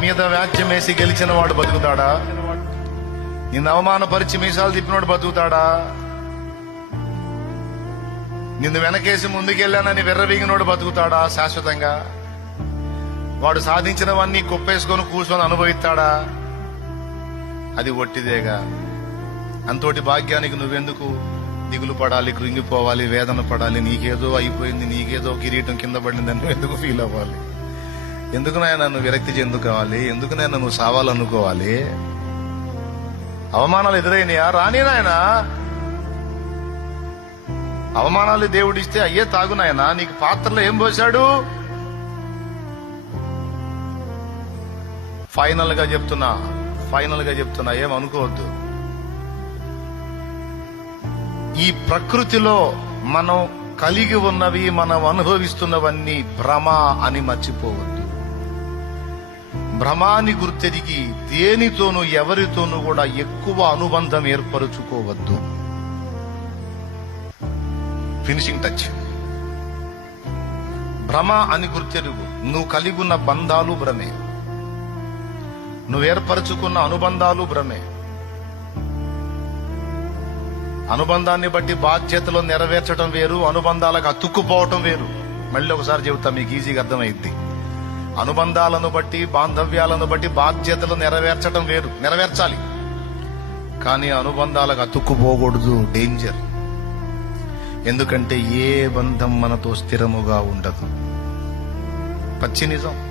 మీద వ్యాజ్యం వేసి గెలిచిన వాడు బతుకుతాడా? నిన్ను అవమానపరిచి మీసాలు తిప్పినోడు బతుకుతాడా? నిన్ను వెనకేసి ముందుకెళ్ళానని వెర్రవీగినోడు బతుకుతాడా శాశ్వతంగా? వాడు సాధించినవన్నీ కుప్పేసుకొని కూర్చొని అనుభవిస్తాడా? అది ఒట్టిదేగా. అంతోటి భాగ్యానికి నువ్వెందుకు దిగులు పడాలి, కృంగిపోవాలి, వేదన పడాలి? నీకేదో అయిపోయింది, నీకేదో కిరీటం కింద పడిందని నువ్వు ఎందుకు ఫీల్ అవ్వాలి? ఎందుకు నాయన నువ్వు విరక్తి చెందుకోవాలి? ఎందుకు నాయన నువ్వు సావాలనుకోవాలి? అవమానాలు ఎదురైనయా? రాని నాయన. అవమానాలు దేవుడిస్తే అయ్యే తాగు నాయన. నీకు పాత్రలో ఏం పోశాడు? ఫైనల్ గా చెప్తున్నా, ఏమనుకోవద్దు. ఈ ప్రకృతిలో మనం కలిగి ఉన్నవి, మనం అనుభవిస్తున్నవన్నీ భ్రమ అని మర్చిపోవద్దు. భ్రమాన్ని గుర్తెరిగి దేనితోనూ ఎవరితోనూ కూడా ఎక్కువ అనుబంధం ఏర్పరుచుకోవద్దు. Finishing touch. భ్రమ అని గుర్తెరుగు. నువ్వు కలిగి ఉన్న బంధాలు భ్రమే, నువ్వు ఏర్పరచుకున్న అనుబంధాలు భ్రమే. అనుబంధాన్ని బట్టి బాధ్యతలు నెరవేర్చడం వేరు, అనుబంధాలకు అతుక్కుపోవటం వేరు. మళ్ళీ ఒకసారి చెబుతా, మీకు ఈజీగా అర్థమైద్ది. అనుబంధాలను బట్టి, బాంధవ్యాలను బట్టి బాధ్యతలు నెరవేర్చడం వేరు, నెరవేర్చాలి. కానీ అనుబంధాలకు అతుక్కుపోకూడదు, డేంజర్. ఎందుకంటే ఏ బంధం మనతో స్థిరముగా ఉండదు. పచ్చి నిజం.